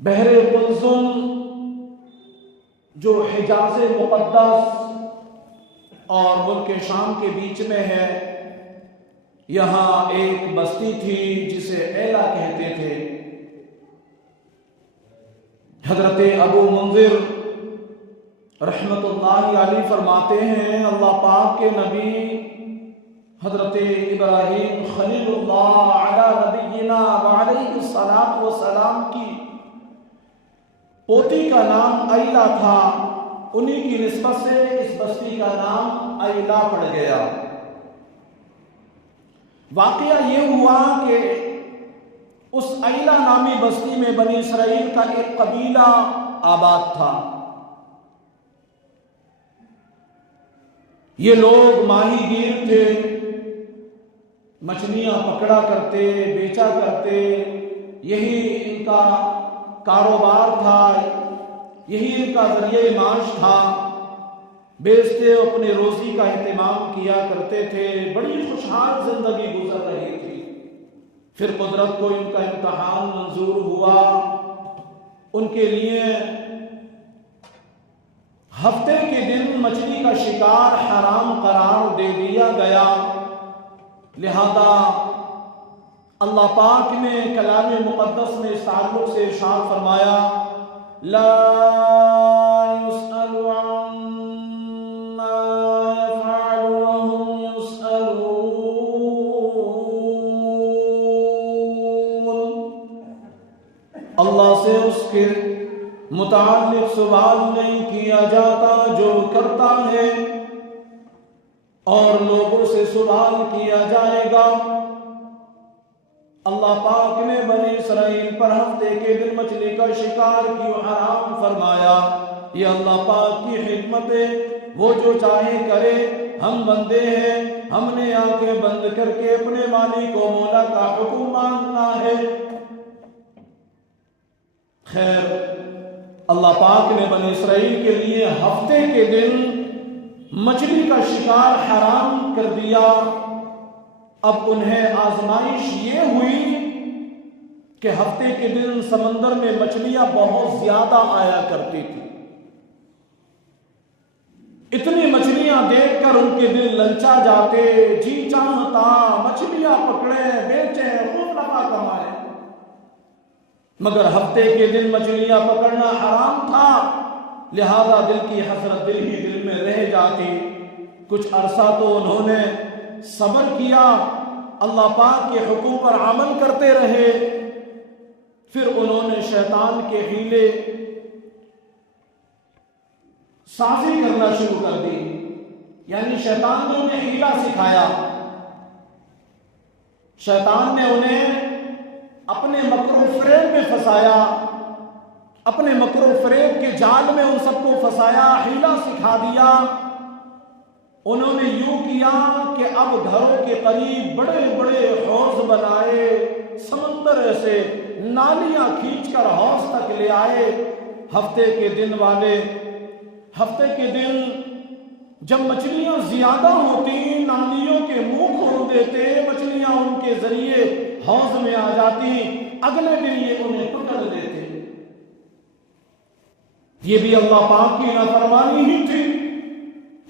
بحر قلزم جو حجاز مقدس اور ملک شام کے بیچ میں ہے، یہاں ایک بستی تھی جسے ایلا کہتے تھے۔ حضرت ابو منذر رحمت اللہ علیہ فرماتے ہیں، اللہ پاک کے نبی حضرت ابراہیم خلیل اللہ علی نبینا وعلیہ الصلاۃ والسلام کی پوتی کا نام ایلا تھا، انہی کی نسبت سے اس بستی کا نام ایلا پڑ گیا۔ واقعہ یہ ہوا کہ اس ایلا نامی بستی میں بنی اسرائیل کا ایک قبیلہ آباد تھا۔ یہ لوگ ماہی گیر تھے، مچھلیاں پکڑا کرتے، بیچا کرتے، یہی ان کا کاروبار تھا، یہی ان کا ذریعہ معاش تھا۔ بیچتے اپنے روزی کا اہتمام کیا کرتے تھے، بڑی خوشحال زندگی گزر رہی تھی۔ پھر قدرت کو ان کا امتحان منظور ہوا، ان کے لیے ہفتے کے دن مچھلی کا شکار حرام قرار دے دیا گیا۔ لہذا اللہ پاک نے کلام مقدس میں اس تعلق سے ارشاد فرمایا، لا يسأل عما يفعل وهم يسألون۔ اللہ سے اس کے متعلق سوال نہیں کیا جاتا جو کرتا ہے، اور لوگوں سے سوال کیا جائے گا۔ اللہ پاک نے بنی اسرائیل پر ہفتے کے دن مچھلی کا شکار کیوں حرام فرمایا؟ یہ اللہ پاک کی حکمت ہے، وہ جو چاہے کرے۔ ہم بندے ہیں، ہم نے آنکھیں بند کر کے اپنے مالک و مولا کا حکم ماننا ہے۔ خیر، اللہ پاک نے بنی اسرائیل کے لیے ہفتے کے دن مچھلی کا شکار حرام کر دیا۔ اب انہیں آزمائش یہ ہوئی کہ ہفتے کے دن سمندر میں مچھلیاں بہت زیادہ آیا کرتی تھی۔ اتنی مچھلیاں دیکھ کر ان کے دل للچا جاتے، جی چاہتا مچھلیاں پکڑیں، بیچیں، خوب نفع کمائیں۔ مگر ہفتے کے دن مچھلیاں پکڑنا حرام تھا، لہذا دل کی حسرت دل ہی دل میں رہ جاتی۔ کچھ عرصہ تو انہوں نے صبر کیا، اللہ پاک کے حکم پر عمل کرتے رہے۔ پھر انہوں نے شیطان کے حیلے سازی کرنا شروع کر دی، یعنی شیطان نے انہیں حیلہ سکھایا۔ شیطان نے انہیں اپنے مکر و فریب میں پھنسایا، اپنے مکر و فریب کے جال میں ان سب کو پھنسایا، حیلہ سکھا دیا۔ انہوں نے یوں کیا کہ اب گھروں کے قریب بڑے بڑے حوض بنائے، سمندر سے نالیاں کھینچ کر حوض تک لے آئے۔ ہفتے کے دن جب مچھلیاں زیادہ ہوتی، نالیوں کے منہ کھول دیتے، مچھلیاں ان کے ذریعے حوض میں آ جاتی، اگلے دن یہ انہیں پکڑ لیتے۔ یہ بھی اللہ پاک کی نافرمانی ہی تھی۔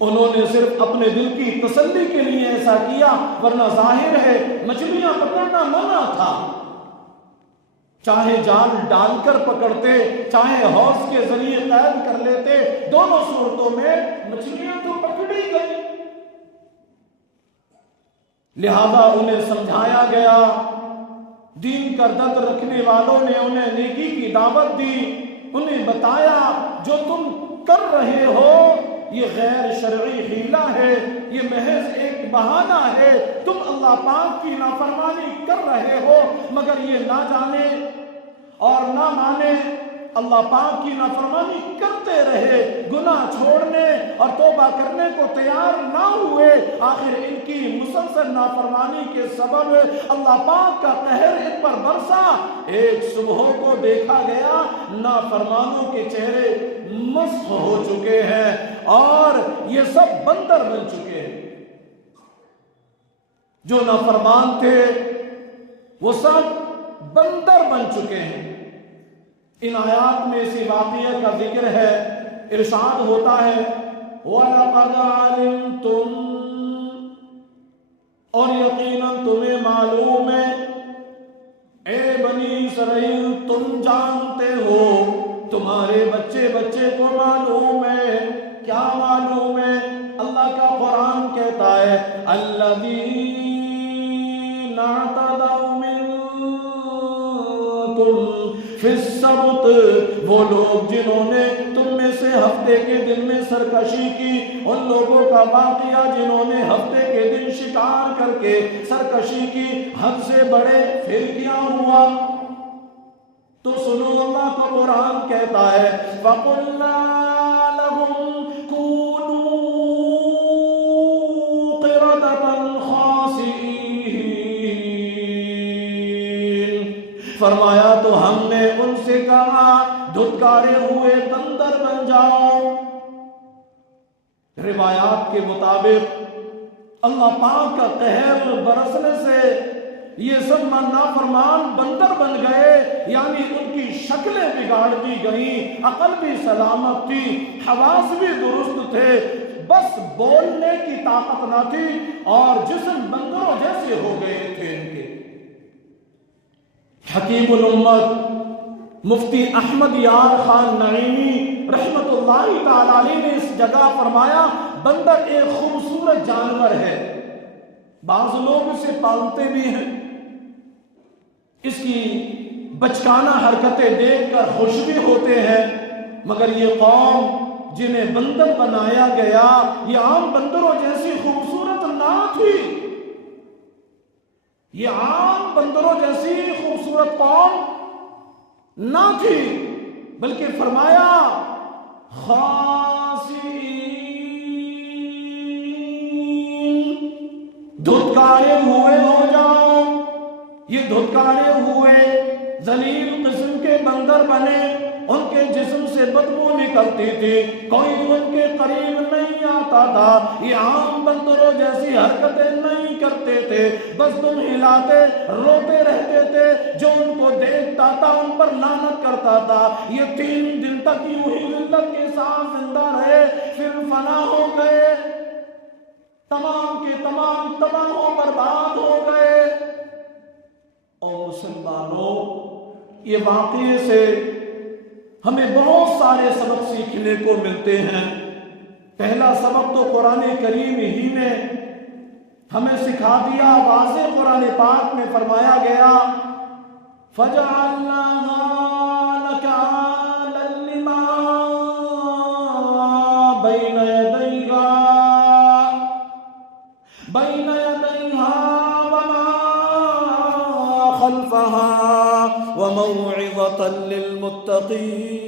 انہوں نے صرف اپنے دل کی تسلی کے لیے ایسا کیا، ورنہ ظاہر ہے مچھلیاں پکڑنا منع تھا۔ چاہے جال ڈال کر پکڑتے، چاہے حوض کے ذریعے قید کر لیتے، دونوں صورتوں میں مچھلیاں تو پکڑی گئی۔ لہذا انہیں سمجھایا گیا، دین کا درد رکھنے والوں نے انہیں نیکی کی دعوت دی، انہیں بتایا جو تم کر رہے ہو یہ غیر شرعی حیلہ ہے، یہ محض ایک بہانہ ہے، تم اللہ پاک کی نافرمانی کر رہے ہو۔ مگر یہ نہ جانے اور نہ مانے، اللہ پاک کی نافرمانی کرتے رہے، گناہ چھوڑنے اور توبہ کرنے کو تیار نہ ہوئے۔ آخر ان کی مسلسل نافرمانی کے سبب اللہ پاک کا قہر ان پر برسا۔ ایک صبح کو دیکھا گیا نافرمانوں کے چہرے مسخ ہو چکے ہیں اور یہ سب بندر بن چکے ہیں۔ جو نافرمان تھے وہ سب بندر بن چکے ہیں۔ ان آیات میں اسی واقعے کا ذکر ہے، ارشاد ہوتا ہے وَلَقَدْ عَلِمْتُمْ، اور یقیناً تمہیں معلوم ہے، اے بنی اسرائیل تم جانتے ہو، تمہارے بچے بچے کو معلوم ہے، کیا معلوم ہے؟ اللہ کا قرآن کہتا ہے الَّذِينَ اعْتَدَوْا مِنْكُمْ فِي السَّبْتِ، وہ لوگ جنہوں نے تم میں سے ہفتے کے دن میں سرکشی کی، ان لوگوں کا واقعہ جنہوں نے ہفتے کے دن شکار کر کے سرکشی کی، حد سے بڑے، پھر کیا ہوا؟ تو سنو، اللہ کا قرآن کہتا ہے وَقُلْنَا لَهُمْ كُونُوا قِرَدَةً خَاسِئِينَ، فرمایا تو ہم نے ان سے کہا دھتکارے ہوئے بندر بن جاؤ۔ روایات کے مطابق اللہ پاک کا قہر برسنے سے یہ سب نافرمان بندر بن گئے، یعنی ان کی شکلیں بگاڑ دی گئیں، عقل بھی سلامت تھی، حواس بھی درست تھے، بس بولنے کی طاقت نہ تھی اور جسم بندروں جیسے ہو گئے تھے ان کے۔ حکیم الامت مفتی احمد یار خان نعیمی رحمت اللہ تعالی علیہ نے اس جگہ فرمایا بندر ایک خوبصورت جانور ہے، بعض لوگ اسے پالتے بھی ہیں، اس کی بچکانہ حرکتیں دیکھ کر خوش بھی ہوتے ہیں، مگر یہ قوم جنہیں بندر بنایا گیا یہ عام بندروں جیسی خوبصورت نہ تھی، یہ عام بندروں جیسی خوبصورت قوم نہ تھی، بلکہ فرمایا خاسئین، دھتکارے ہوئے ہو جاؤ۔ یہ دھتکارے ہوئے ذلیل قسم کے بندر بنے، ان کے جسم سے بدبو نکلتی تھی، کوئی ان کے قریب نہیں آتا تھا، یہ عام بندروں جیسی حرکتیں نہیں کرتے تھے، بس تم ہلاتے روتے رہتے تھے، جو ان کو دیکھتا تھا ان پر لعنت کرتا تھا۔ یہ 3 دن تک یوں ہی ذلت کے ساتھ زندہ رہے، پھر فنا ہو گئے، تمام کے تمام تباہ و برباد ہو گئے۔ اور مسلمانوں، یہ واقعے سے ہمیں بہت سارے سبق سیکھنے کو ملتے ہیں۔ پہلا سبق تو قرآن کریم ہی نے ہمیں سکھا دیا، واضح قرآن پاک میں فرمایا گیا فَجَعَلْنَاهَا نَكَالًا لِمَا بَيْنَ يَدَيْهَا وَمَا خَلْفَهَا وَمَوْعِظَةً لِلْمُتَّقِينَ۔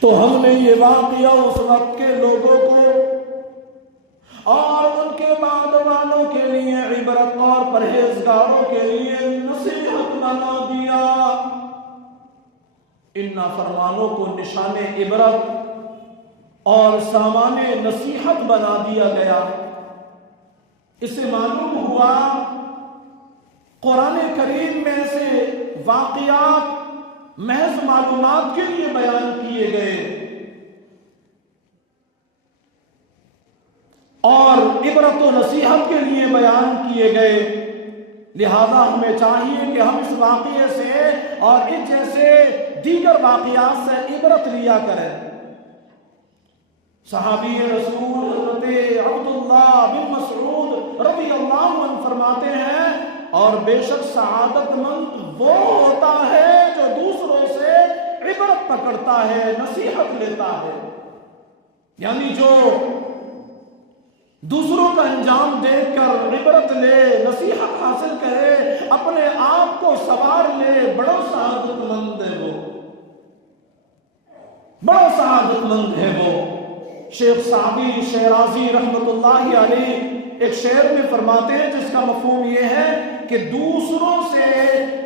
تو ہم نے یہ واقعہ اس وقت کے لوگوں کو اور ان کے بعد والوں کے لیے عبرت اور پرہیزگاروں کے لیے نصیحت بنا دیا۔ ان نافرمانوں کو نشان عبرت اور سامان نصیحت بنا دیا گیا۔ اس سے معلوم ہوا قرآن کریم میں سے واقعات محض معلومات کے لیے بیان کیے گئے اور عبرت و نصیحت کے لیے بیان کیے گئے، لہذا ہمیں چاہیے کہ ہم اس واقعے سے اور اس جیسے دیگر واقعات سے عبرت لیا کریں۔ صحابی رسول حضرت عبداللہ بن مسعود رضی اللہ عنہ فرماتے ہیں اور بے شک سعادت مند وہ ہوتا ہے جو دوسروں سے عبرت پکڑتا ہے، نصیحت لیتا ہے، یعنی جو دوسروں کا انجام دیکھ کر عبرت لے، نصیحت حاصل کرے، اپنے آپ کو سنوار لے، بڑا سعادت مند ہے وہ، بڑا سعادت مند ہے وہ۔ شیخ سعدی شیرازی رحمت اللہ علیہ ایک شعر میں فرماتے ہیں جس کا مفہوم یہ ہے کہ دوسروں سے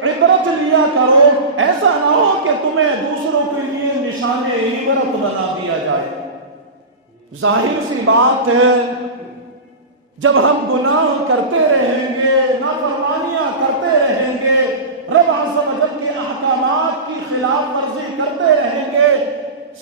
عبرت لیا کرو، ایسا نہ ہو کہ تمہیں دوسروں کے لیے نشان عبرت بنا دیا جائے۔ ظاہر سی بات ہے جب ہم گناہ کرتے رہیں گے،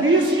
20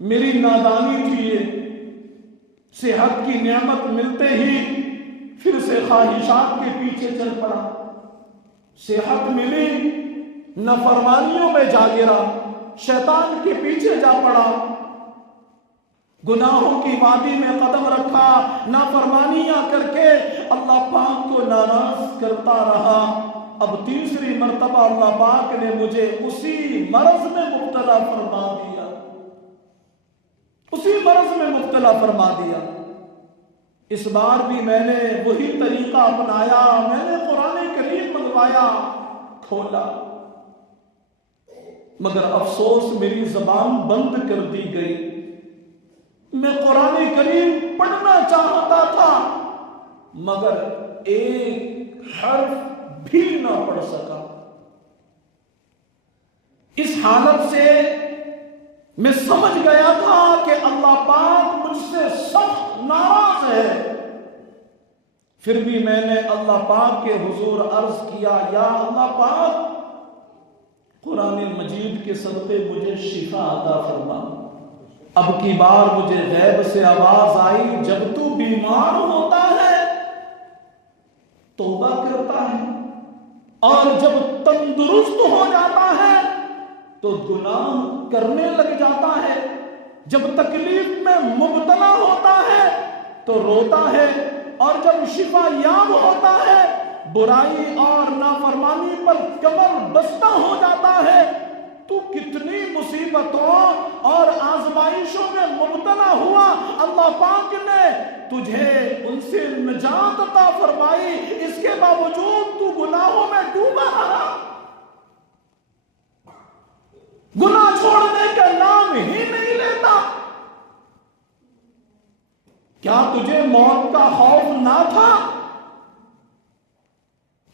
میری نادانی تھی یہ، صحت کی نعمت ملتے ہی پھر سے خواہشات کے پیچھے چل پڑا، صحت ملی نافرمانیوں میں جا گرا، شیطان کے پیچھے جا پڑا، گناہوں کی وادی میں قدم رکھا، نافرمانیاں کر کے اللہ پاک کو ناراض کرتا رہا۔ اب تیسری مرتبہ اللہ پاک نے مجھے اسی مرض میں مبتلا فرما دیا، اسی مرض میں مبتلا فرما دیا۔ اس بار بھی میں نے وہی طریقہ اپنایا، میں نے قرآن کریم منگوایا، کھولا، مگر افسوس میری زبان بند کر دی گئی۔ میں قرآن کریم پڑھنا چاہتا تھا مگر ایک حرف بھی نہ پڑھ سکا۔ اس حالت سے میں سمجھ گیا تھا کہ اللہ پاک مجھ سے سخت ناراض ہے۔ پھر بھی میں نے اللہ پاک کے حضور عرض کیا، یا اللہ پاک قرآن مجید کے صدقے مجھے شفا عطا فرما۔ اب کی بار مجھے غیب سے آواز آئی، جب تو بیمار ہوتا ہے توبہ کرتا ہے، اور جب تندرست ہو جاتا ہے تو گناہ کرنے لگ جاتا ہے، جب تکلیف میں مبتلا ہوتا ہے تو روتا ہے، اور جب شفا یاب ہوتا ہے برائی اور نافرمانی پر کمر بستہ ہو جاتا ہے۔ تو کتنی مصیبتوں اور آزمائشوں میں مبتلا ہوا، اللہ پاک نے تجھے ان سے نجات عطا فرمائی، اس کے باوجود تو گناہوں میں ڈوبا رہا، گناہ چھوڑنے کا نام ہی نہیں لیتا۔ کیا تجھے موت کا خوف نہ تھا؟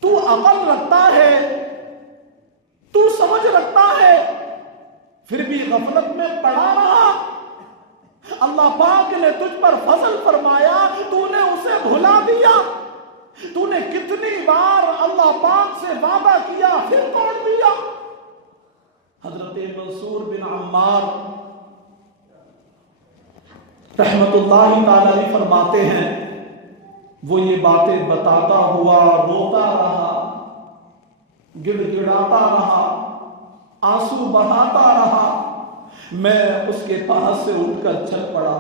تو عقل رکھتا ہے، تو سمجھ رکھتا ہے، پھر بھی غفلت میں پڑا رہا۔ اللہ پاک نے تجھ پر فضل فرمایا، تو نے اسے بھلا دیا۔ تو نے کتنی بار اللہ پاک سے وعدہ کیا پھر توڑ دیا۔ حضرت منصور بن عمار رحمت اللہ تعالی علیہ فرماتے ہیں، وہ یہ باتیں بتاتا ہوا روتا رہا، گڑ گڑاتا رہا، آنسو بہاتا رہا۔ میں اس کے پاس سے اٹھ کر چل پڑا،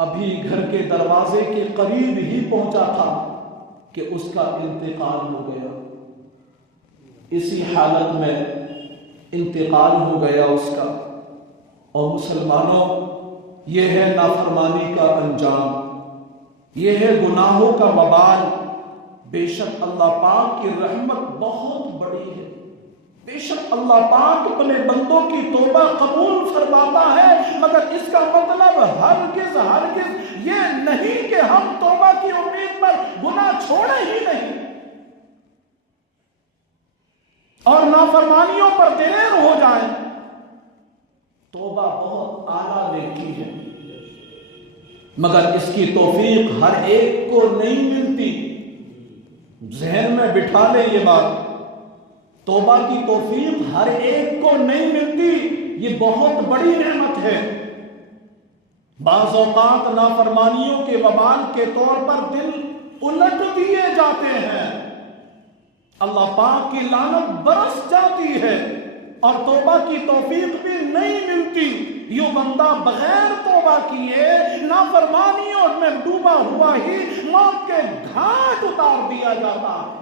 ابھی گھر کے دروازے کے قریب ہی پہنچا تھا کہ اس کا انتقال ہو گیا۔ اسی حالت میں انتقال ہو گیا اس کا۔ اور مسلمانوں، یہ ہے نافرمانی کا انجام، یہ ہے گناہوں کا وبال۔ بے شک اللہ پاک کی رحمت بہت بڑی ہے، بے شک اللہ پاک اپنے بندوں کی توبہ قبول فرماتا ہے، مگر اس کا مطلب ہرگز ہرگز یہ نہیں کہ ہم توبہ کی امید پر گناہ چھوڑے ہی نہیں اور نافرمانیوں پر دیر ہو جائیں۔ توبہ بہت اعلیٰ نیکی ہے، مگر اس کی توفیق ہر ایک کو نہیں ملتی۔ ذہن میں بٹھا لے یہ بات، توبہ کی توفیق ہر ایک کو نہیں ملتی، یہ بہت بڑی نعمت ہے۔ بعض اوقات نافرمانیوں کے وبال کے طور پر دل الٹ دیے جاتے ہیں، اللہ پاک کی لعنت برس جاتی ہے اور توبہ کی توفیق بھی نہیں ملتی۔ یوں بندہ بغیر توبہ کیے نافرمانیوں میں ڈوبا ہوا ہی موت کے گھاٹ اتار دیا جاتا ہے۔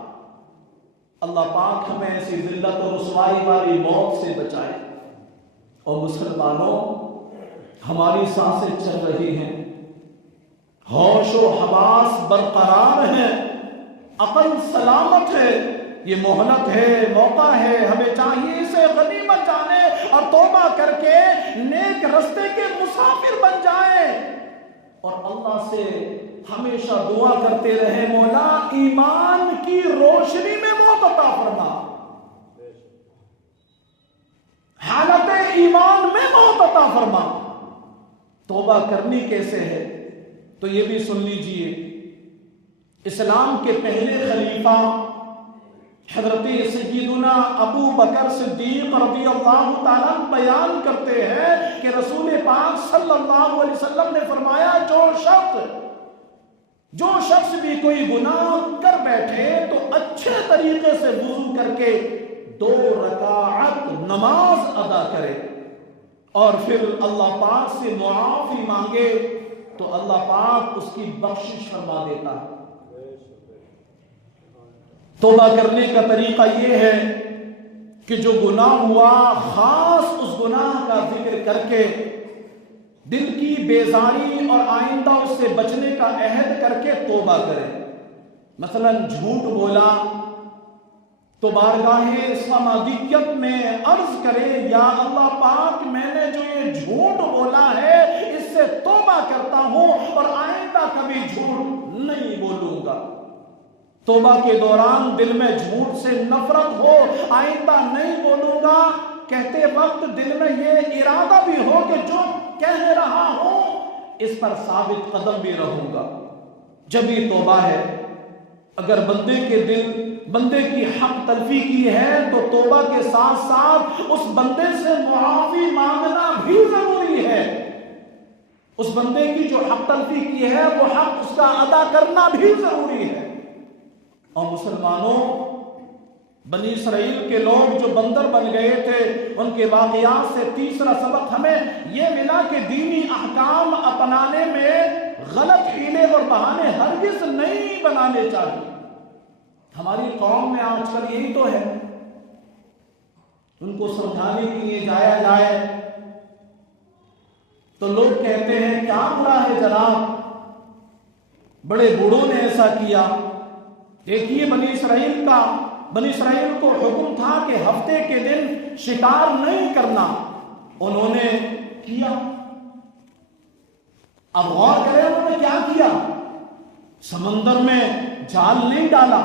اللہ پاک ہمیں ایسی ذلت و رسوائی والی موت سے بچائے۔ اور مسلمانوں، ہماری سانسیں چل رہی ہیں، ہوش و حواس برقرار ہیں، عقل سلامت ہے، یہ مہلت ہے، موقع ہے، ہمیں چاہیے اسے غنیمت جانے اور توبہ کر کے نیک رستے کے مسافر بن جائیں، اور اللہ سے ہمیشہ دعا کرتے رہے، مولا ایمان کی روشنی میں موت عطا فرما، حالت ایمان میں موت عطا فرما۔ توبہ کرنی کیسے ہے؟ تو یہ بھی سن لیجئے، اسلام کے پہلے خلیفہ حضرت سیدنا ابو بکر صدیق رضی اللہ تعالیٰ بیان کرتے ہیں کہ رسول پاک صلی اللہ علیہ وسلم نے فرمایا جو شخص بھی کوئی گناہ کر بیٹھے تو اچھے طریقے سے وضو کر کے 2 رکعت نماز ادا کرے اور پھر اللہ پاک سے معافی مانگے تو اللہ پاک اس کی بخشش فرما دیتا ہے۔ توبہ کرنے کا طریقہ یہ ہے کہ جو گناہ ہوا خاص اس گناہ کا ذکر کر کے دل کی بیزاری اور آئندہ اس سے بچنے کا عہد کر کے توبہ کرے۔ مثلا جھوٹ بولا تو بارگاہ سمادیت میں عرض کرے یا اللہ پاک میں نے جو یہ جھوٹ بولا ہے اس سے توبہ کرتا ہوں اور آئندہ کبھی جھوٹ نہیں بولوں گا۔ توبہ کے دوران دل میں جھوٹ سے نفرت ہو، آئندہ نہیں بولوں گا کہتے وقت دل میں یہ ارادہ بھی ہو کہ جو کہہ رہا ہوں اس پر ثابت قدم بھی رہوں گا، جب یہ توبہ ہے۔ اگر بندے کی حق تلفی کی ہے تو توبہ کے ساتھ ساتھ اس بندے سے معافی مانگنا بھی ضروری ہے۔ اس بندے کی جو حق تلفی کی ہے وہ حق اس کا ادا کرنا بھی ضروری ہے۔ اور مسلمانوں، بنی اسرائیل کے لوگ جو بندر بن گئے تھے ان کے واقعات سے تیسرا سبق ہمیں یہ ملا کہ دینی احکام اپنانے میں غلط حیلے اور بہانے ہرگز نہیں بنانے چاہیے۔ ہماری قوم میں آج کل یہی تو ہے، ان کو سمجھانے کے لیے جایا جائے تو لوگ کہتے ہیں کیا برا ہے جناب، بڑے بوڑھوں نے ایسا کیا۔ دیکھیے بنی اسرائیل کو حکم تھا کہ ہفتے کے دن شکار نہیں کرنا، انہوں نے کیا۔ اب غور کریں انہوں نے کیا کیا، سمندر میں جال نہیں ڈالا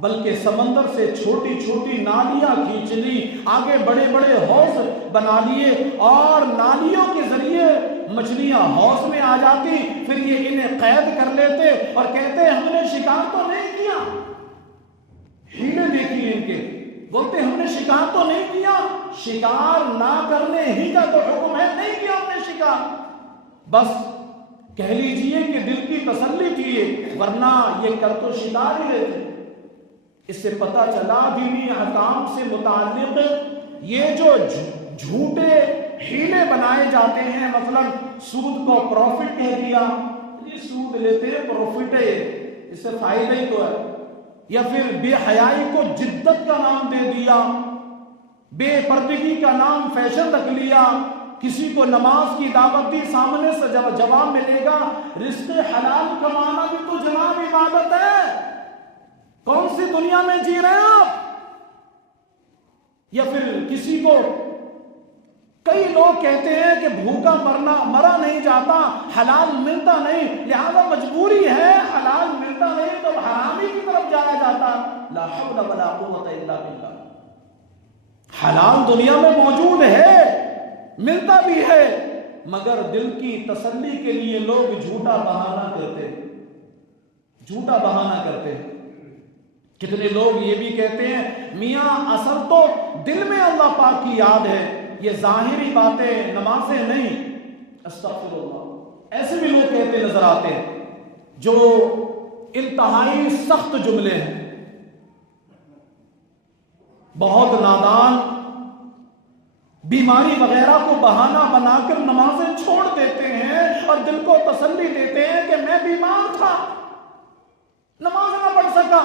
بلکہ سمندر سے چھوٹی چھوٹی نالیاں کھینچ لی، آگے بڑے بڑے حوض بنا لیے اور نالیوں کے ذریعے مچھلیاں حوض میں آ جاتی، پھر یہ انہیں قید کر لیتے اور کہتے ہم نے شکار تو نہیں کیا۔ ہیلے دیکھیے ان کے، بولتے ہم نے شکار تو نہیں کیا، شکار نہ کرنے ہی کا تو حکم ہے، نہیں کیا ہم نے شکار، بس کہہ لیجئے کہ دل کی تسلی کیے، ورنہ یہ کر تو شکار ہی لیتے۔ اس سے پتہ چلا دینی احکام سے متعلق یہ جو جھوٹے ہیلے بنائے جاتے ہیں، مثلا سود کو پروفٹ کہہ دیا، یہ سود لیتے ہیں پروفٹ ہے، اس سے فائدہ ہی تو ہے، یا پھر بے حیائی کو جدت کا نام دے دیا، بے پردگی کا نام فیشن رکھ لیا، کسی کو نماز کی دعوت دی، سامنے سے جواب ملے گا رزق حلال کمانا بھی تو جناب عبادت ہے، کون سی دنیا میں جی رہے ہیں آپ؟ یا پھر کسی کو، کئی لوگ کہتے ہیں کہ بھوکا مرا نہیں جاتا، حلال ملتا نہیں، لہذا مجبوری ہے، حلال ملتا نہیں تو حرامی کی طرف جایا جاتا۔ لا حول ولا قوت الا باللہ، حلال دنیا میں موجود ہے، ملتا بھی ہے، مگر دل کی تسلی کے لیے لوگ جھوٹا بہانہ کرتے ہیں۔ کتنے لوگ یہ بھی کہتے ہیں میاں اصل تو دل میں اللہ پاک کی یاد ہے، یہ ظاہری باتیں نمازیں نہیں، استغفر اللہ، ایسے بھی لوگ کہتے نظر آتے ہیں جو انتہائی سخت جملے ہیں، بہت نادان، بیماری وغیرہ کو بہانہ بنا کر نمازیں چھوڑ دیتے ہیں اور دل کو تسلی دیتے ہیں کہ میں بیمار تھا، نماز نہ پڑھ سکا۔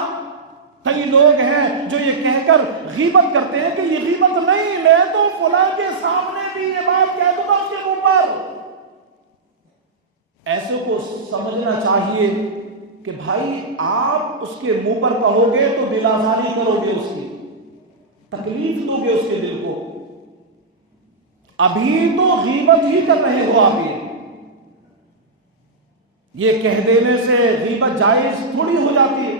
کئی لوگ ہیں جو یہ کہہ کر غیبت کرتے ہیں کہ یہ غیبت نہیں، میں تو فلاں کے سامنے بھی یہ بات کہہ دوں گا اس کے اوپر۔ ایسے کو سمجھنا چاہیے کہ بھائی آپ اس کے منہ پر کہو گے تو دل آزاری کرو گے، اس کی تکلیف دو گے اس کے دل کو، ابھی تو غیبت ہی کر رہے ہو آپ، یہ کہہ دینے سے غیبت جائز تھوڑی ہو جاتی ہے۔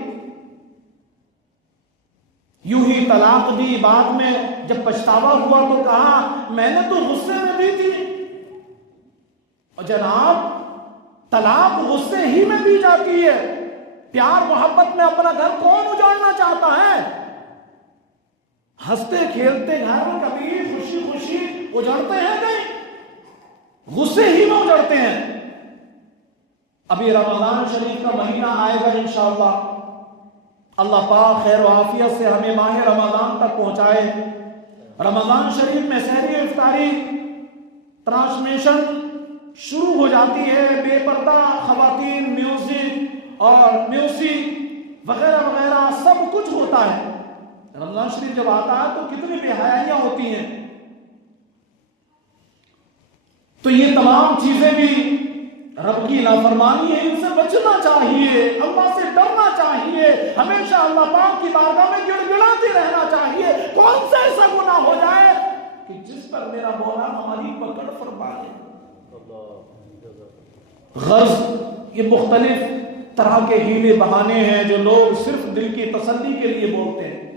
یوں ہی طلاق دی، بعد میں جب پچھتاوا ہوا تو کہا میں نے تو غصے میں دی تھی، اور جناب طلاق غصے ہی میں دی جاتی ہے، پیار محبت میں اپنا گھر کون اجاڑنا چاہتا ہے؟ ہنستے کھیلتے گھر میں کبھی خوشی خوشی اجڑتے ہیں نہیں، غصے ہی میں اجڑتے ہیں۔ ابھی رمضان شریف کا مہینہ آئے گا انشاءاللہ، اللہ پاک خیر و عافیت سے ہمیں ماہ رمضان تک پہنچائے۔ رمضان شریف میں سحری افطاری ٹرانسمیشن شروع ہو جاتی ہے، بے پردہ خواتین میوزک وغیرہ وغیرہ سب کچھ ہوتا ہے۔ رمضان شریف جب آتا ہے تو کتنی بے حیائیاں ہوتی ہیں، تو یہ تمام چیزیں بھی رب کی نافرمانی ہے، ان سے بچنا چاہیے، اللہ سے ڈرنا چاہیے، ہمیشہ اللہ پاک کی بارگاہ میں گڑ گڑاتے رہنا چاہیے۔ کون سا ایسا گناہ ہو جائے کہ جس پر میرا مولا ہماری پکڑ فرما لے۔ غرض یہ مختلف طرح کے ہیلے بہانے ہیں جو لوگ صرف دل کی تسلی کے لیے بولتے ہیں۔